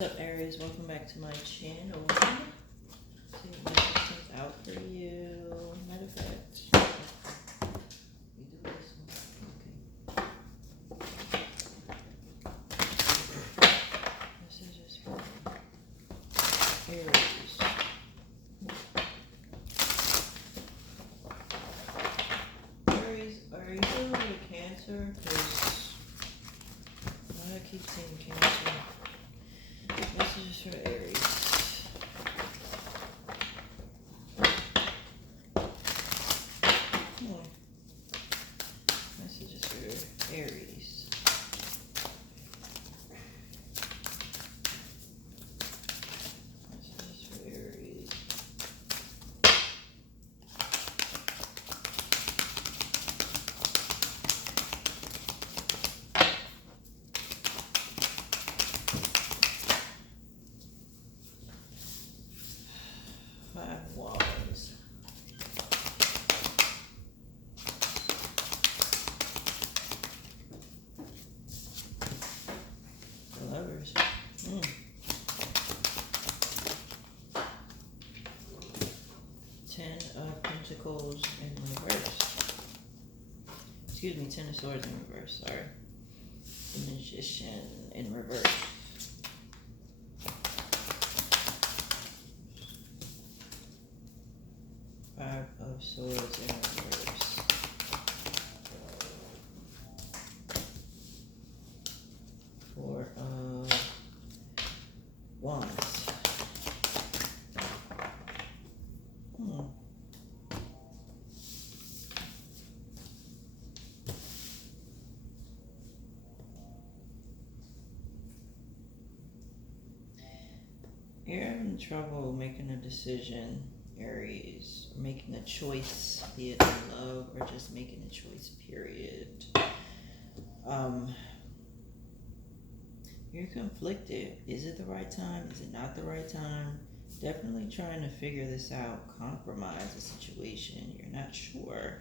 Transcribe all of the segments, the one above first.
What's up, Aries? Welcome back to my channel. See what messages out for you. Matter of fact, we do this one. Okay. Messages for Aries. Aries, are you dealing with Cancer? Because I keep seeing Cancer. Messages for Aries. Messages for Aries. Messages for Aries. Five Wands. The Lovers. 10 of Pentacles in reverse. Excuse me, 10 of Swords in reverse, sorry. The Magician in reverse. Five of Swords in reverse. Four of Wands. You're having trouble making a decision, Aries, or making a choice, be it in love or just making a choice, period. You're conflicted. Is it the right time? Is it not the right time? Definitely trying to figure this out, compromise the situation. You're not sure.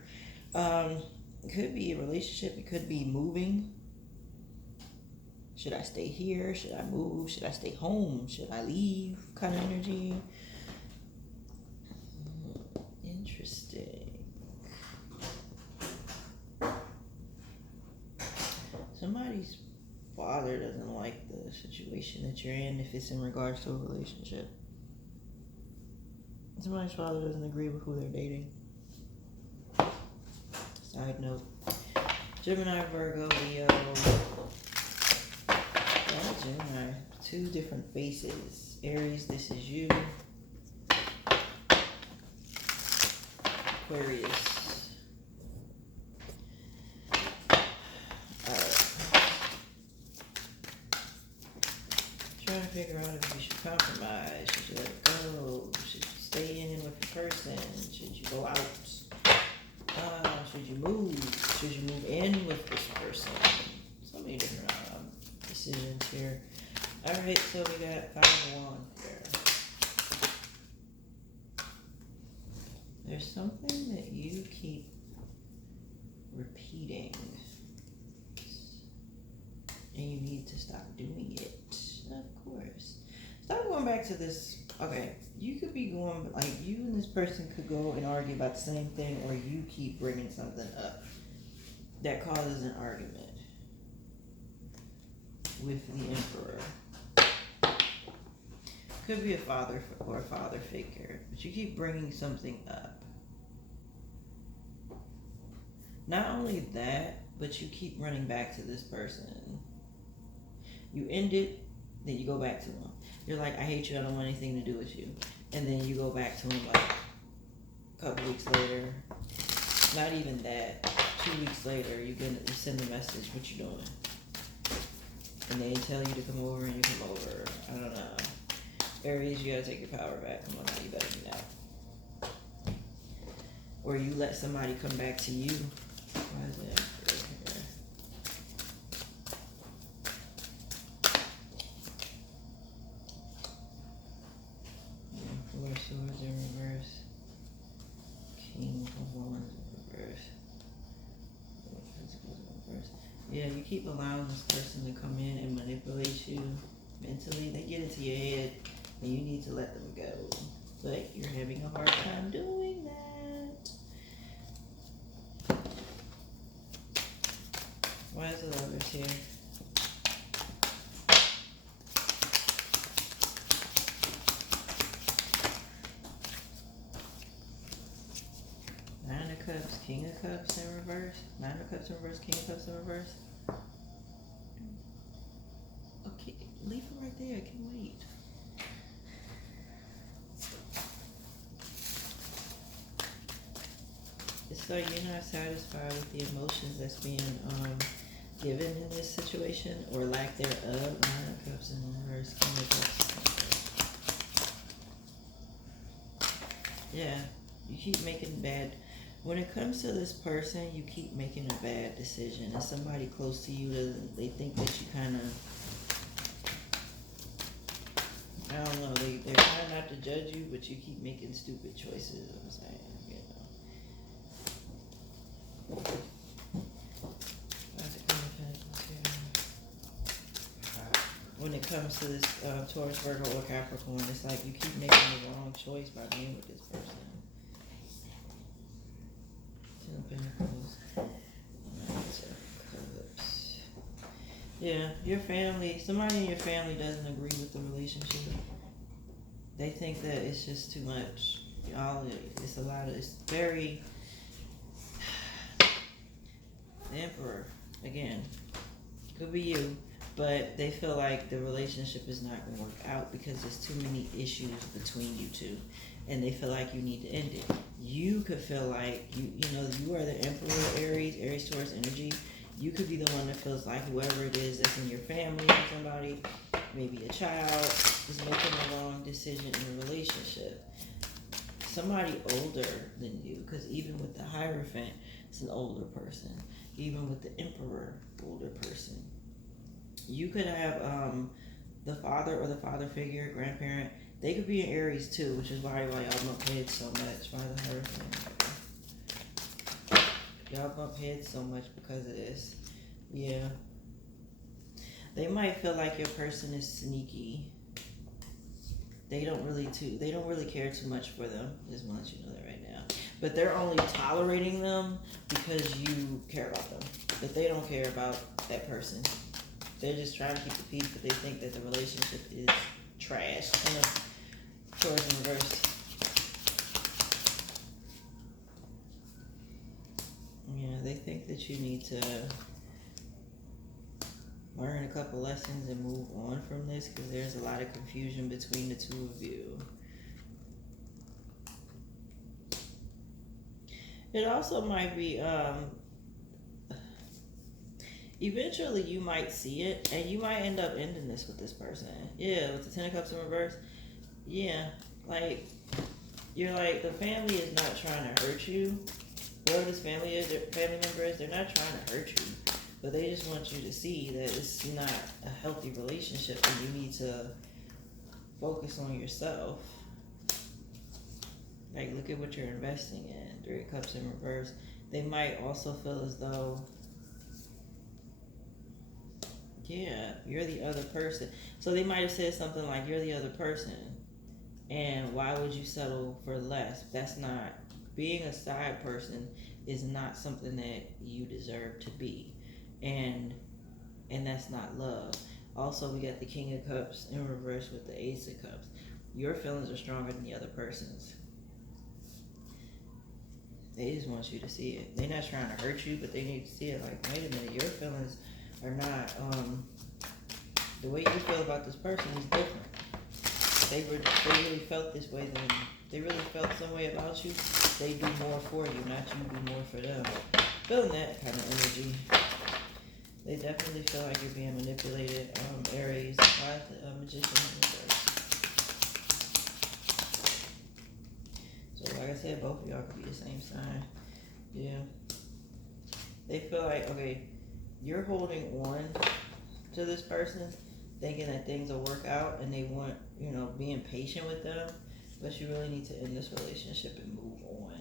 It could be a relationship. It could be moving. Should I stay here? Should I move? Should I stay home? Should I leave? Kind of energy. Interesting. Somebody's father doesn't like the situation that you're in if it's in regards to a relationship. Somebody's father doesn't agree with who they're dating. Side note. Gemini, Virgo, Leo. Gemini, two different faces. Aries, this is you. Aquarius. Trying to figure out if you should compromise. Should you let it go? Should you stay in with the person? Should you go out? Should you move? Should you move in with this person? So many different decisions here. Alright, so we got 5 of Wands there. There's something that you keep repeating, and you need to stop doing it. Of course. Stop going back to this. Okay, you could be going, like, you and this person could go and argue about the same thing, or you keep bringing something up that causes an argument with the Emperor. Could be a father or a father figure, but you keep bringing something up. Not only that, but you keep running back to this person. You end it, then you go back to them. You're like, I hate you, I don't want anything to do with you. And then you go back to them like a couple weeks later. Not even that. 2 weeks later, you send a message, what you doing? And they tell you to come over and you come over. I don't know. Aries, you gotta take your power back. Come on now, you better do that. Or you let somebody come back to you. Why is that? Four Swords in reverse. King of Wands in reverse. Yeah, you keep allowing this person to come in and manipulate you, mentally. They get into your head and you need to let them go. But you're having a hard time doing that. Why is the Lovers here? Nine of Cups, King of Cups in reverse. Nine of Cups in reverse, King of Cups in reverse. Okay, leave it right there. I can wait. It's like you're not satisfied with the emotions that's being given in this situation, or lack thereof. Nine of Cups in reverse, King of Cups in reverse. Yeah, you keep making bad. When it comes to this person, you keep making a bad decision, and somebody close to you doesn't. They think that you kind of. I don't know. They're trying not to judge you, but you keep making stupid choices. I'm saying, when it comes to this Taurus, Virgo, or Capricorn, it's like you keep making the wrong choice by being with this person. Ten of Pentacles. Nine of Cups. Yeah, your family, somebody in your family doesn't agree with the relationship. They think that it's just too much. It's a lot of, it's very, the Emperor, again, could be you, but they feel like the relationship is not going to work out because there's too many issues between you two, and they feel like you need to end it. You could feel like, you are the Emperor, Aries, Taurus energy. You could be the one that feels like whoever it is that's in your family, somebody, maybe a child, is making the wrong decision in a relationship. Somebody older than you, because even with the Hierophant, it's an older person. Even with the Emperor, older person. You could have the father or the father figure, grandparent. They could be an Aries too, which is why y'all bump heads so much by the Hierophant. Y'all bump heads so much because of this. Yeah. They might feel like your person is sneaky. They don't really care too much for them. Just want to let you know that right now. But they're only tolerating them because you care about them. But they don't care about that person. They're just trying to keep the peace, but they think that the relationship is trash. Kind of Taurus in reverse. Yeah, they think that you need to learn a couple lessons and move on from this because there's a lot of confusion between the two of you. It also might be, eventually you might see it and you might end up ending this with this person. Yeah, with the Ten of Cups in reverse. Yeah, like, you're like, the family is not trying to hurt you. Whoever this family is, their family member is, they're not trying to hurt you. But they just want you to see that it's not a healthy relationship and you need to focus on yourself. Like, look at what you're investing in. Three of Cups in reverse. They might also feel as though, yeah, you're the other person. So they might have said something like, you're the other person. And why would you settle for less? That's not, being a side person is not something that you deserve to be. And that's not love. Also, we got the King of Cups in reverse with the Ace of Cups. Your feelings are stronger than the other person's. They just want you to see it. They're not trying to hurt you, but they need to see it. Like, wait a minute, your feelings are not, the way you feel about this person is different. They really felt this way, then they really felt some way about you. They do more for you, not you do more for them. Feeling that kind of energy. They definitely feel like you're being manipulated. Aries, why is the Magician in reverse? So like I said, both of y'all could be the same sign. Yeah. They feel like, okay, you're holding on to this person, thinking that things will work out, and they want, being patient with them, but you really need to end this relationship and move on.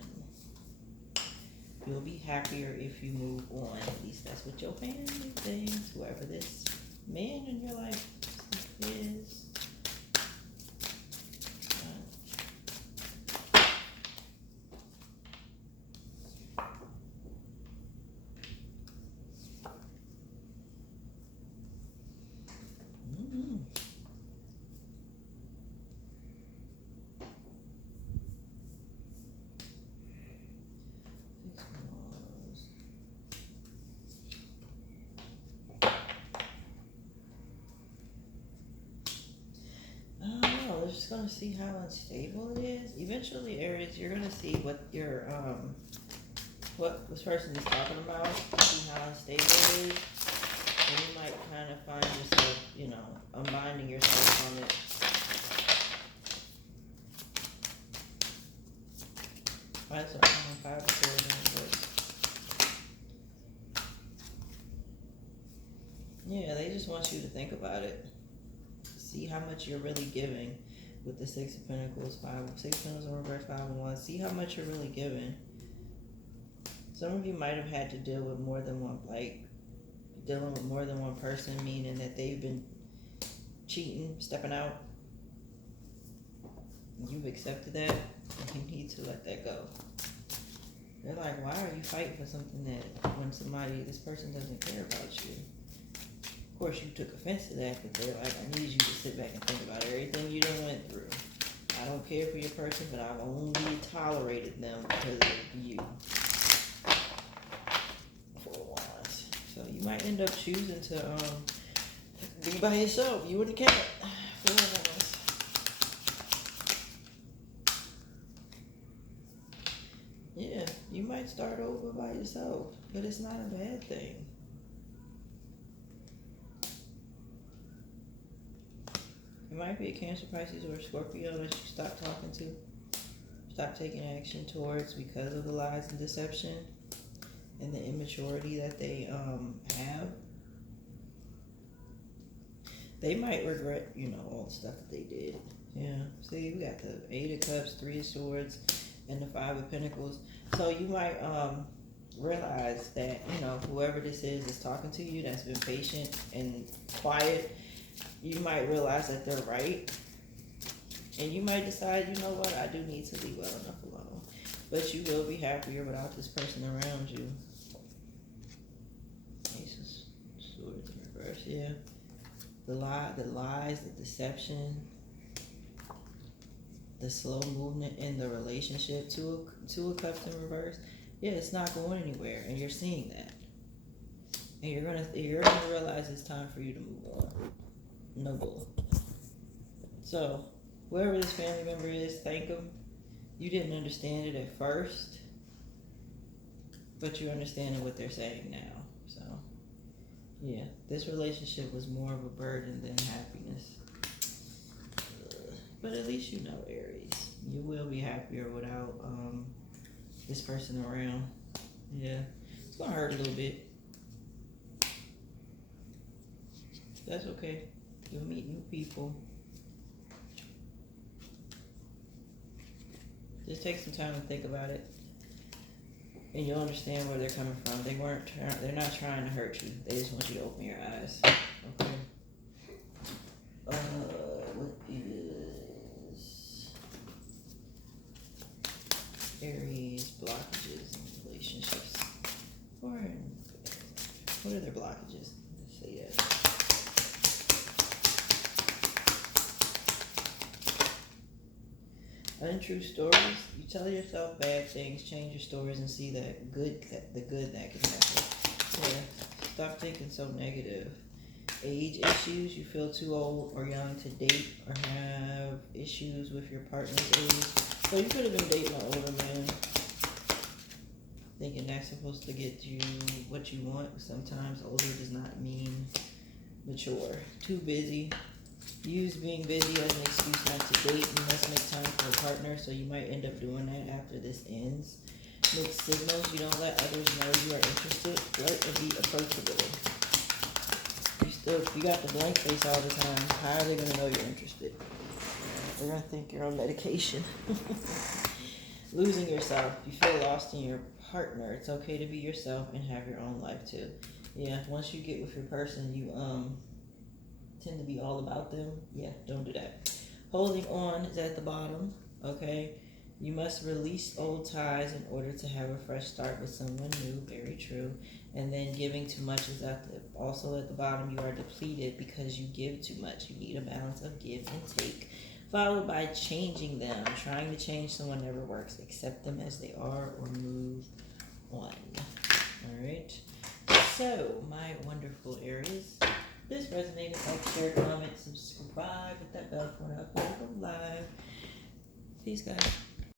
You'll be happier if you move on. At least that's what your family thinks. Whoever this man in your life is. We're just gonna see how unstable it is. Eventually, Aries, you're gonna see what your what this person is talking about. See how unstable it is, and you might kind of find yourself, unbinding yourself from it. That's what I'm 5 of Yeah, they just want you to think about it. See how much you're really giving with the 6 of Pentacles, 6 of Pentacles in reverse, 5 of Wands. See how much you're really giving. Some of you might have had to deal with more than one, dealing with more than one person, meaning that they've been cheating, stepping out. You've accepted that, and you need to let that go. They're like, why are you fighting for something that when this person doesn't care about you? Of course, you took offense to that, but they're like, I need you to sit back and think about everything you done went through. I don't care for your person, but I've only tolerated them because of you. For once. So you might end up choosing to be by yourself. You and the cat. For once. Yeah, you might start over by yourself, but it's not a bad thing. It might be a Cancer, Pisces, or a Scorpio that you stop talking to, stop taking action towards because of the lies and deception and the immaturity that they have. They might regret, all the stuff that they did. Yeah. See, we got the 8 of Cups, 3 of Swords, and the 5 of Pentacles. So you might realize that, whoever this is talking to you, that's been patient and quiet, you might realize that they're right. And you might decide, you know what, I do need to leave well enough alone. But you will be happier without this person around you. Ace of Swords in reverse, yeah. The lies, the deception, the slow movement in the relationship, two of Cups in reverse. Yeah, it's not going anywhere, and you're seeing that. And you're gonna realize it's time for you to move on. No bull. So, whoever this family member is, thank them. You didn't understand it at first, but you're understanding what they're saying now. So, yeah, this relationship was more of a burden than happiness. But at least you know, Aries, you will be happier without this person around. Yeah, it's gonna hurt a little bit. That's okay. You'll meet new people. Just take some time to think about it, and you'll understand where they're coming from. They're not trying to hurt you. They just want you to open your eyes. Okay. What is Aries blockages in relationships? What are their blockages? Let's say that. Untrue stories. You tell yourself bad things, change your stories, and see the good that can happen. Yeah. Stop thinking so negative. Age issues. You feel too old or young to date or have issues with your partner's age. So you could have been dating an older man, thinking that's supposed to get you what you want. Sometimes older does not mean mature. Too busy. Use being busy as an excuse not to date. You must make time for a partner, so you might end up doing that after this ends. Mixed signals. You don't let others know you are interested. Flirt and be approachable. You got the blank face all the time. How are they going to know you're interested? They're going to think you're on medication. Losing yourself. You feel lost in your partner. It's okay to be yourself and have your own life too. Yeah, once you get with your person, you tend to be all about them, yeah, don't do that. Holding on is at the bottom, okay? You must release old ties in order to have a fresh start with someone new. Very true. And then giving too much is also at the bottom. You are depleted because you give too much. You need a balance of give and take, followed by changing them. Trying to change someone never works. Accept them as they are or move on. All right. So, my wonderful Aries, this resonated. Like, share, comment, subscribe, hit that bell for an upload live. Peace, guys.